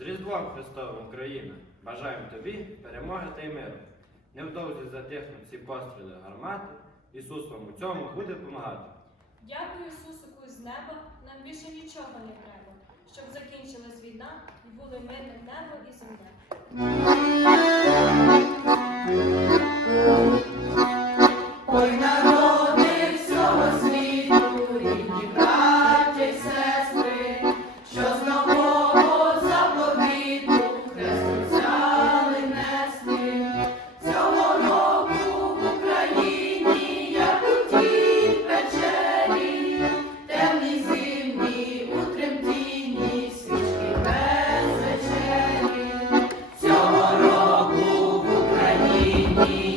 З Різдвом Христовим Україна! Бажаємо тобі перемоги та й миру. Невдовзі затихнуть всі постріли гармати. Ісус вам у цьому буде допомагати. Дякую Ісусу з неба, нам більше нічого не треба, щоб закінчилась війна і були мирне небо і земля. Oh.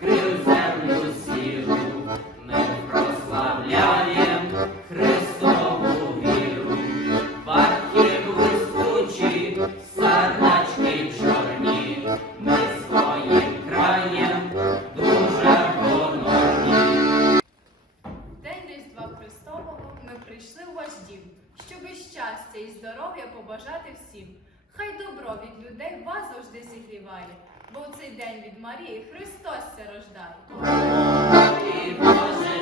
крив землю сіру, ми прославляєм Христову віру, батьки блискучі, сарначки чорні, ми своїм краєм дуже горні. День Різдва Христового ми прийшли у ваш дім, щоби щастя і здоров'я побажати всім. Хай добро від людей вас завжди зігріває бо в цей день від Марії Христос ся рождає. Боже,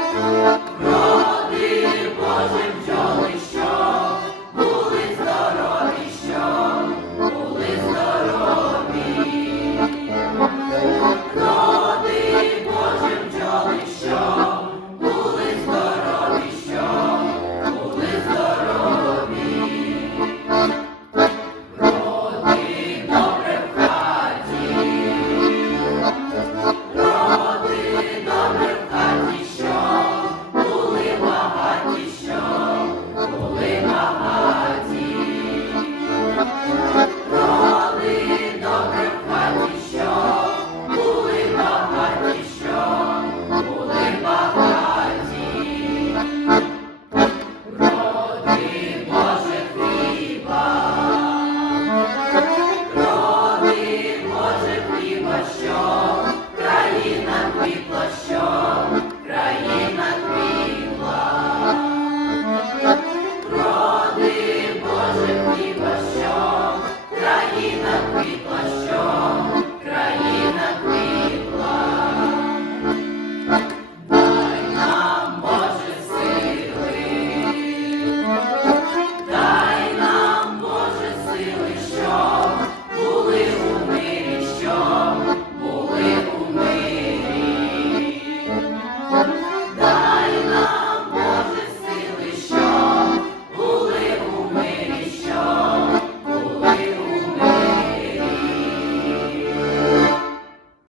Música